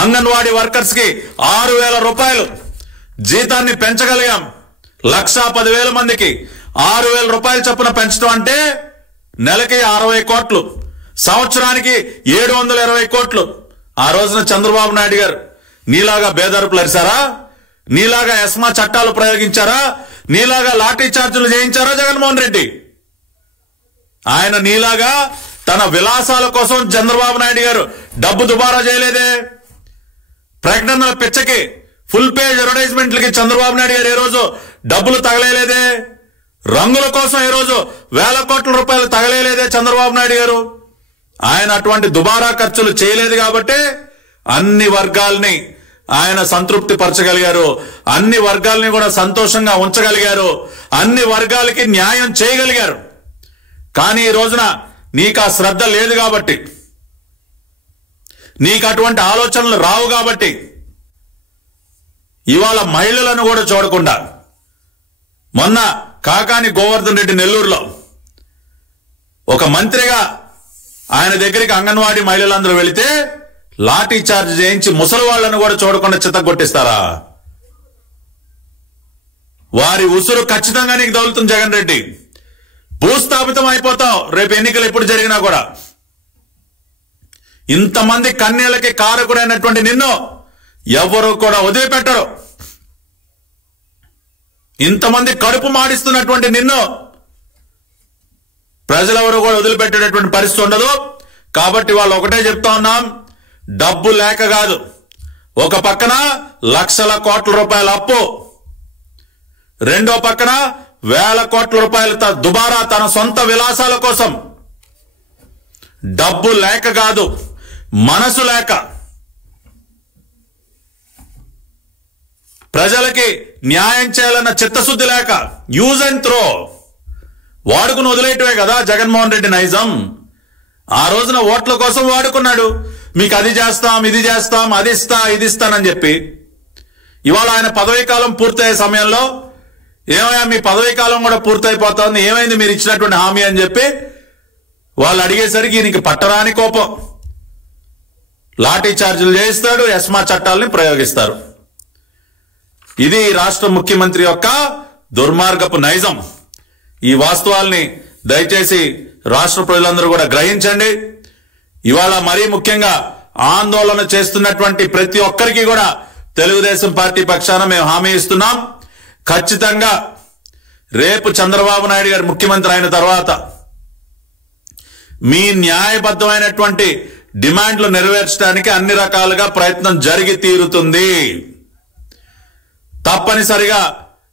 Anganwadi workers కి 6,000 రూపాయలు జీతాన్ని పెంచగలిగాం. 1,10,000 మందికి 6,000 రూపాయలు చొప్పున పెంచడం అంటే నెలకి 60 కోట్లు, సంవత్సరానికి 720 కోట్లు. ఆ రోజున చంద్రబాబు నాయుడు గారు నీలాగా బేదరుపులు అరిశారా? నీలాగా ఎస్మా చట్టాలు ప్రయోగించారా? నీలాగా లాఠీ చార్జీలు చేయించారా జగన్మోహన్ రెడ్డి? ఆయన నీలాగా తన విలాసాల కోసం చంద్రబాబు నాయుడు గారు డబ్బు దుబారా చేయలేదే. ప్రకటనల పిచ్చకి ఫుల్ పేజ్ అడ్వర్టైజ్మెంట్లకి చంద్రబాబు నాయుడు గారు ఏ రోజు డబ్బులు తగలేలేదే. రంగుల కోసం ఏ రోజు 1,000 కోట్ల రూపాయలు తగలేలేదే చంద్రబాబు నాయుడు గారు. ఆయన అటువంటి దుబారా ఖర్చులు చేయలేదు కాబట్టి అన్ని వర్గాల్ని ఆయన సంతృప్తి పరచగలిగారు, అన్ని వర్గాల్ని కూడా సంతోషంగా ఉంచగలిగారు, అన్ని వర్గాలకి న్యాయం చేయగలిగారు. కానీ ఈ రోజున నీకు ఆ శ్రద్ధ లేదు కాబట్టి, నీకు అటువంటి ఆలోచనలు రావు కాబట్టి ఇవాళ మహిళలను కూడా చూడకుండా మొన్న కాకాని గోవర్ధన్ రెడ్డి నెల్లూరులో ఒక మంత్రిగా ఆయన దగ్గరికి అంగన్వాడీ మహిళలందరూ వెళితే లాఠీ చార్జ్ చేయించి ముసలి వాళ్లను కూడా చూడకుండా చిత్తగొట్టిస్తారా? వారి ఉసురు ఖచ్చితంగా నీకు తగులుతుంది జగన్ రెడ్డి. భూస్థాపితం అయిపోతావు రేపు ఎన్నికలు ఎప్పుడు జరిగినా కూడా. ఇంతమంది కన్యలకి కారకుడైనటువంటి నిన్ను ఎవరు కూడా వదిలిపెట్టరు. ఇంతమంది కడుపు మాడిస్తున్నటువంటి నిన్ను ప్రజలెవరు కూడా వదిలిపెట్టేటటువంటి పరిస్థితి ఉండదు. కాబట్టి వాళ్ళు ఒకటే చెప్తా ఉన్నాం, డబ్బు లేక కాదు, ఒక పక్కన లక్షల కోట్ల రూపాయల అప్పు, రెండో పక్కన 1,000 కోట్ల రూపాయల దుబారా తన సొంత విలాసాల కోసం. డబ్బు లేక కాదు, మనసు లేక, ప్రజలకి న్యాయం చేయాలన్న చిత్తశుద్ధి లేక, యూజ్ అండ్ త్రో, వాడుకుని వదిలేయటమే కదా జగన్మోహన్ రెడ్డి నైజం. ఆ రోజున ఓట్ల కోసం వాడుకున్నాడు. మీకు అది చేస్తాం, ఇది చేస్తాం, అది ఇస్తా, ఇది ఇస్తానని చెప్పి. ఇవాళ ఆయన పదవీ కాలం పూర్తయ్యే సమయంలో ఏమయ్యా మీ పదవీ కాలం కూడా పూర్తయిపోతుంది, ఏమైంది మీరు ఇచ్చినటువంటి హామీ అని చెప్పి వాళ్ళు అడిగేసరికి ఈయనకి పట్టరాని కోపం. లాఠీ చార్జీలు చేయిస్తాడు, ఎస్మా చట్టాలని ప్రయోగిస్తారు. ఇది రాష్ట్ర ముఖ్యమంత్రి యొక్క దుర్మార్గపు నైజం. ఈ వాస్తవాల్ని దయచేసి రాష్ట్ర ప్రజలందరూ కూడా గ్రహించండి. ఇవాళ మరీ ముఖ్యంగా ఆందోళన చేస్తున్నటువంటి ప్రతి ఒక్కరికి కూడా తెలుగుదేశం పార్టీ పక్షాన మేము హామీ ఇస్తున్నాం. ఖచ్చితంగా రేపు చంద్రబాబు నాయుడు గారు ముఖ్యమంత్రి అయిన తర్వాత మీ న్యాయబద్ధమైనటువంటి డిమాండ్లు నెరవేర్చడానికి అన్ని రకాలుగా ప్రయత్నం జరిగి తీరుతుంది. తప్పనిసరిగా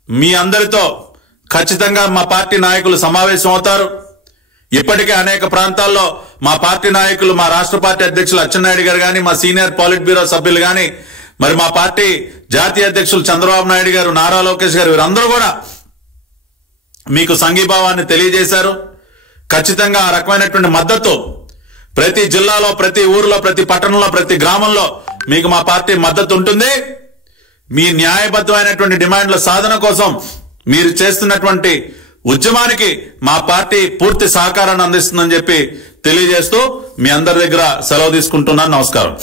మీ అందరితో ఖచ్చితంగా మా పార్టీ నాయకులు సమావేశం అవుతారు. ఇప్పటికే అనేక ప్రాంతాల్లో మా పార్టీ నాయకులు, మా రాష్ట్ర పార్టీ అధ్యక్షులు అచ్చెన్నాయుడు గారు కానీ, మా సీనియర్ పాలిట్ బ్యూరో సభ్యులు కానీ, మరి మా పార్టీ జాతీయ అధ్యక్షులు చంద్రబాబు నాయుడు గారు, నారా లోకేష్ గారు, వీరందరూ కూడా మీకు సంఘీభావాన్ని తెలియజేశారు. ఖచ్చితంగా ఆ రకమైనటువంటి మద్దతు ప్రతి జిల్లాలో, ప్రతి ఊరిలో, ప్రతి పట్టణంలో, ప్రతి గ్రామంలో మీకు మా పార్టీ మద్దతు ఉంటుంది. మీ న్యాయబద్ధమైనటువంటి డిమాండ్ల సాధన కోసం మీరు చేస్తున్నటువంటి ఉద్యమానికి మా పార్టీ పూర్తి సహకారాన్ని అందిస్తుందని చెప్పి తెలియజేస్తూ మీ అందరి దగ్గర సెలవు తీసుకుంటున్నాను. నమస్కారం.